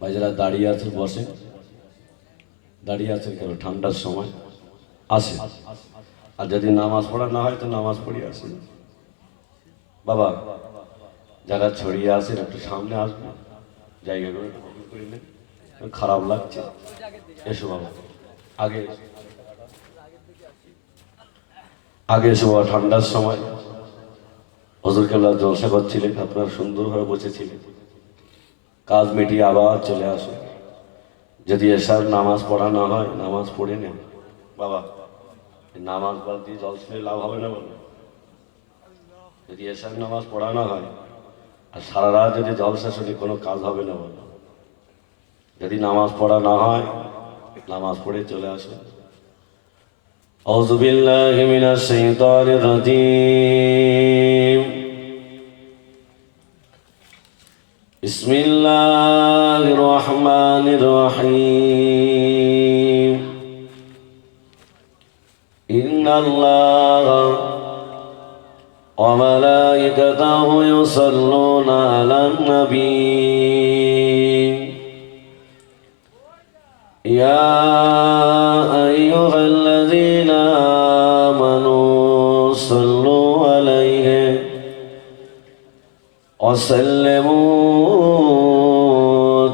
ভাইজারা দাঁড়িয়ে আছে, বসে দাঁড়িয়ে আছেন কেন? ঠান্ডার সময় আসে, আর যদি নামাজ পড়া না হয় তো নামাজ পড়িয়ে আসেন। বাবা যারা ছড়িয়ে আসেন একটু সামনে আসবেন, জায়গাগুলো একটু বদল করে নেন, খারাপ লাগছে। এসো বাবা, আগে আগে এসো বাবা। ঠান্ডার সময় হজুর কেবলা জলসা করছিলেন, আপনারা সুন্দরভাবে বসেছিলেন। কাজ মিটিয়ে আবার চলে আসো। যদি এসার নামাজ পড়া না হয় নামাজ পড়ে নেন বাবা। নামাজ বাদ দিয়ে জল ছেড়ে লাভ হবে না বলো। যদি এসার নামাজ পড়া না হয় আর সারা রাত যদি জলসা শুনি কোনো কাজ হবে না বলো। যদি নামাজ পড়া না হয় নামাজ পড়ে চলে আসো। আউযু বিল্লাহি মিনাশ শাইতানির রাজীম। বিসমিল্লাহির রহমানির রহিম। ইন্নাল্লাহা ওয়া মালাইকাতাহু ইউসাল্লুনা আলান নবী। ইয়া আইয়ুহাল্লাযীনা আমানু সাল্লু আলাইহি ওয়া সাল্লিমু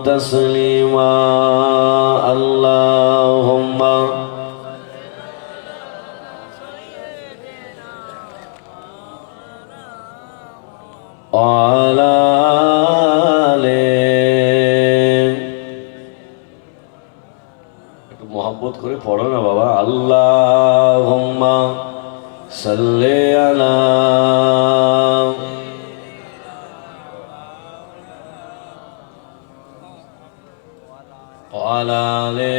তাসলিমা। আল্লাহুম্মা ওয়া আলা মোহাব্বত করে পড়ো না বাবা। আল্লাহুম্মা সাল্লি আলা ওয়া আলা আলি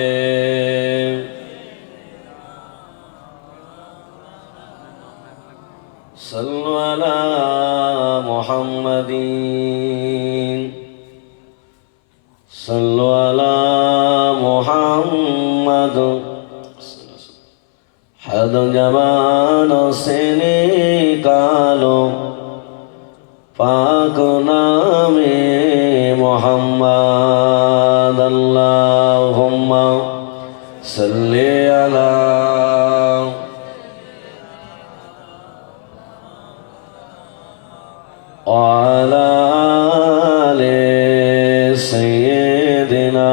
সাল্লু আলা মুহাম্মাদিন সাল্লু আলা মুহাম্মাদ। হাদ জবান সে নিকালো পাক নামে মুহাম্মদ। আল্লাহুম্মা সাল্লি আলা ওয়া আলা আলি সাইয়্যিদিনা।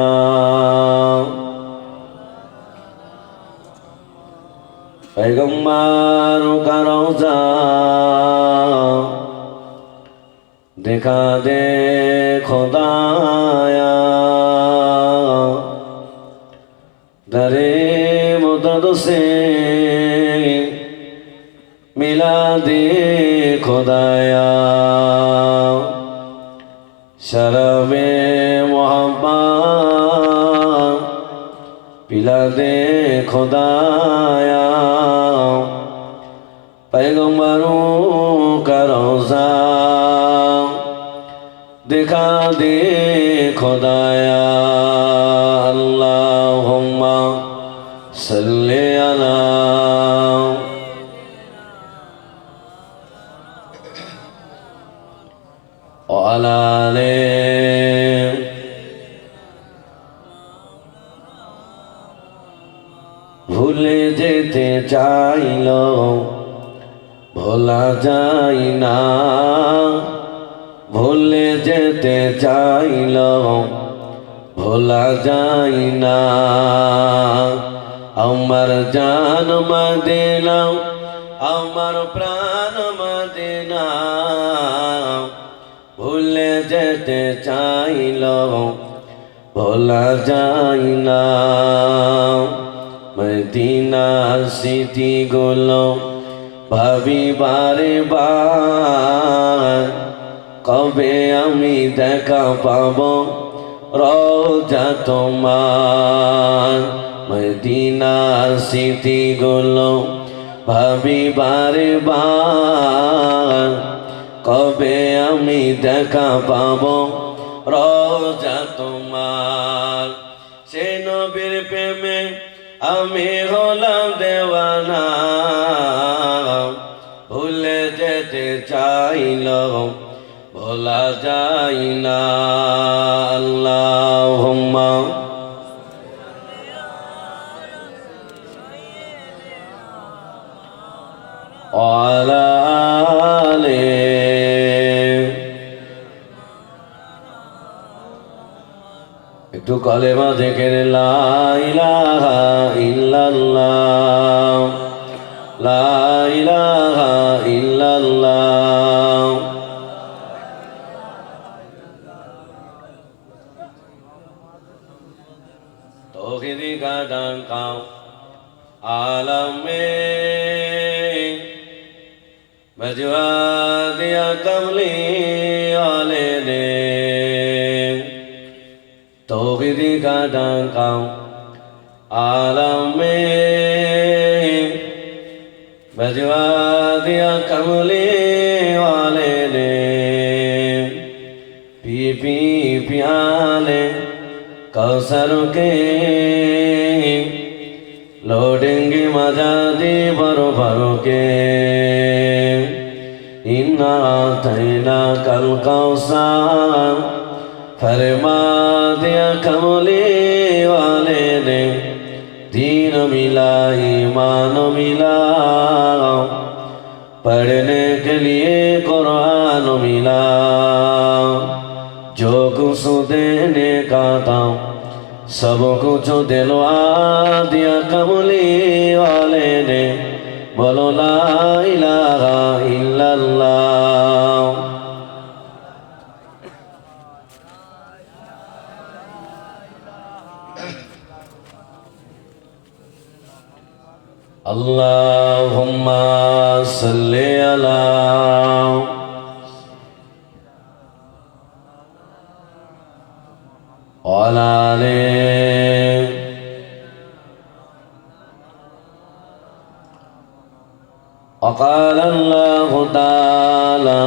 पैगम्बर का रौज़ा दिखा दे खुदाया, दरे मुदद से मिला दे खुदाया। शरबे मोहब्बत पिला दे खुदाया। पैगम्बरों का रोज़ा दिखा दे खुदाया। अल्लाहुम्मा सल्ली अला व अला आलि। ভুলে যেতে চাইলো ভোলা যায় না, ভুলে যেতে চাইলো ভোলা যায় না। আমার জান মদিনা আমার প্রাণ মদিনা, ভুলে যেতে চাইলো ভোলা যায় না। মদিনার স্মৃতিগুলো ভাবি বারে বার, কবে আমি দেখা পাবো রওজা তোমার। মদিনার স্মৃতিগুলো ভাবি বারে বার, কবে আমি দেখা পাবো রওজা তোমার। সে নবীর প্রেমে আমি হলাম দেওয়ানা, ভুলে যেতে চাইলো ভোলা যায় না। আল্লাহ একটু কলেমা জিকির লা ইলাহা ইল্লাল্লাহ, লা ইলাহা ইল্লাল্লাহ। तौहीदी का डंका आलम में बजवा दिया कमली वाले ने। तौहीदी का डंका आलम में बजवा दिया कमली वाले ने। पी पी प्याले कौसर के लौटेंगे मजा दी बरो भरो के। इन्ना तैना कल कौसर फरमा दिया कमली वाले ने। दीन मिला ईमान मिला, पढ़ने के लिए कुरान मिला। जो कुछ देने का था सब कुछ दिलवा दिया कमली वाले ने। बोलो ला इलाहा इल्लल्लाह। अल्लाहुम्मा सल्ली अला وقال الله تعالى